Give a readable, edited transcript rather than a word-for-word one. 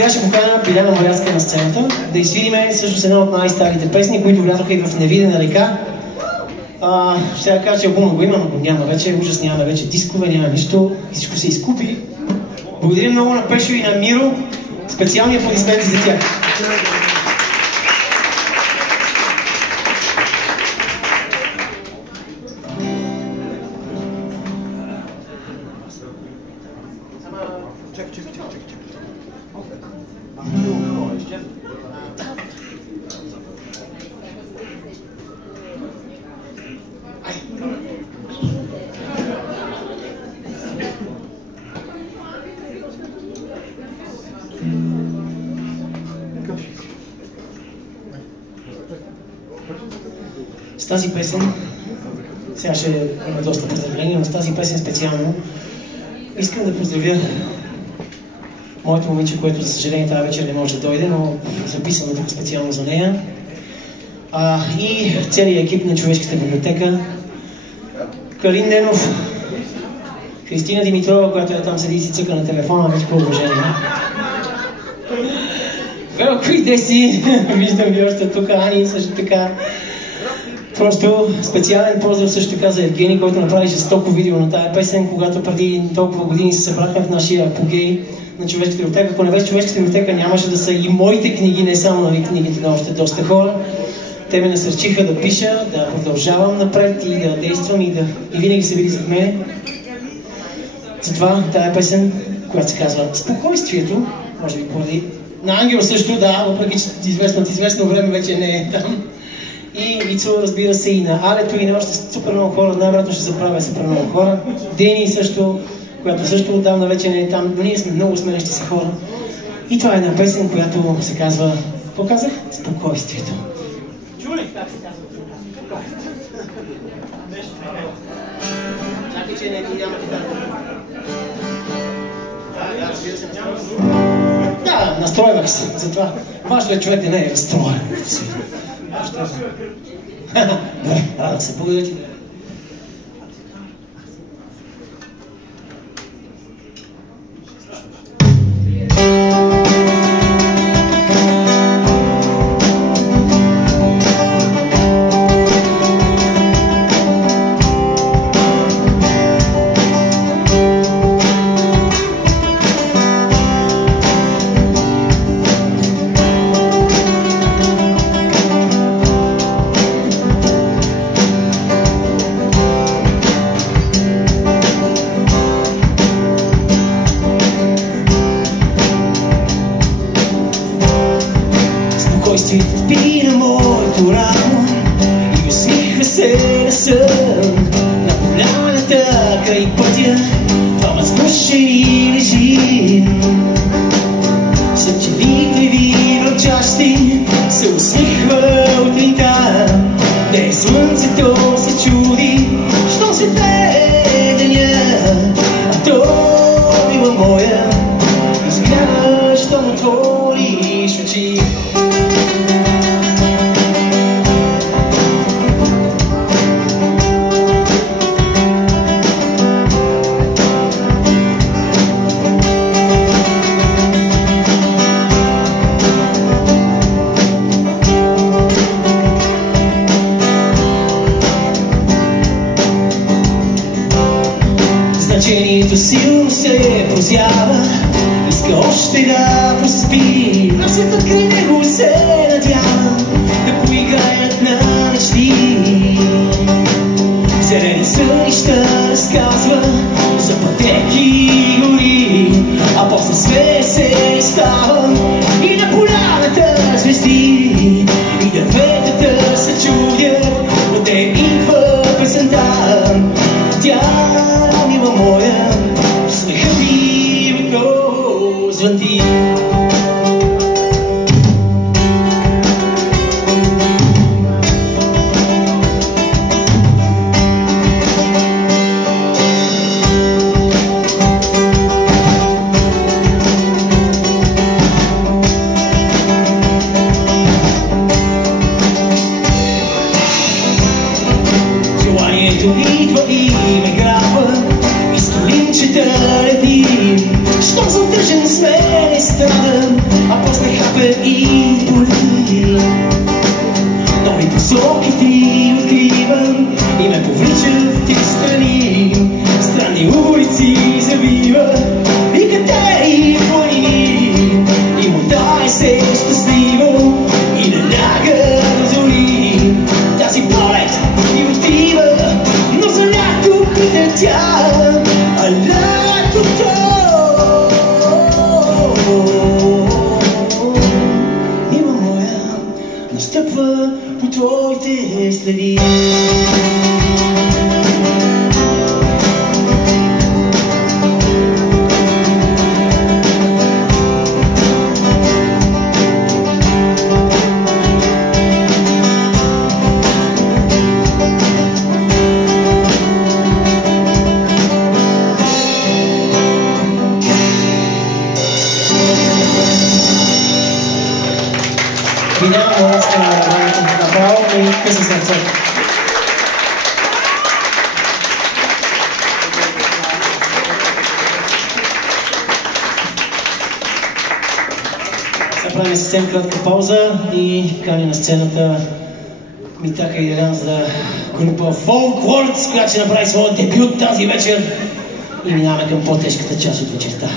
Сега ще поканя Биляна Морязка на сцената да изсвириме всъщност една от най-старите песни, които влязоха и в Невидена река. Ще да кажа, че албума го има, но го няма вече, ужас, няма вече дискове, няма нищо, всичко се изкупи. Благодаря много на Пешо и на Миро, специални аплодисменти за тях. С тази песен, сега ще има доста поздравления, но с тази песен специално искам да поздравя моето момиче, което за съжаление тази вечер не може да дойде, но записано тук специално за нея. И целият екип на Човешката библиотека. Калин Ненов, Христина Димитрова, която е там седи и си цъка на телефона, вече по-уважение. Велко и Деси, виждам ви още тук, Ани също така. Просто специален поздрав също така за Евгений, който направи жестоко видео на тая песен, когато преди толкова години се събрахме в нашия апогей на Човешката библиотека. Ако не беше Човешката библиотека, нямаше да са и моите книги, не само на книгите на още доста хора. Те ме насърчиха да пиша, да продължавам напред и да действам и винаги са били зад мене. Затова тая песен, която се казва Спокойствието, може би поради на Ангел също, да, въпреки че известно време вече не е там. И Ицо, разбира се, и на Алето, и на още супер много хора, най-вероятно ще забравя супер много хора. Дени също, която също отдавна вече не е там, но ние сме много смеещи се хора. И това е една песен, която се казва, какво казах? Спокойствието. Чули как се казва? Чакай, че не няма да, настройвах се, затова. Важно е човек да не е разстроен. Добре, да се благодаря ти. Спи на моето рамо и усмихва се на сън. На поляната край пътя двама сгушени лежим. Съчените ви мълчащи се усмихва утринта. Де слънцето се чуди, що се тее деня. А то, мила моя, изгрява, що му отвориш очи. Значението силно се прозява, иска още да поспи, но светът край него се надява да поиграят на мечти. Зелени сънища разказва за пътеки и гори, а после све се става и на поляната звезди. И дърветата се чудят, отде идва песента. Тя, мила моя, смехът ти отново звънти. те следи. Минаваме ласка на времето направо и къса сърце. Сега правим съвсем кратка пауза и кани на сцената Митака и Делян за група Folkwords, която ще направи своя дебют тази вечер и минаваме към по-тежката част от вечерта.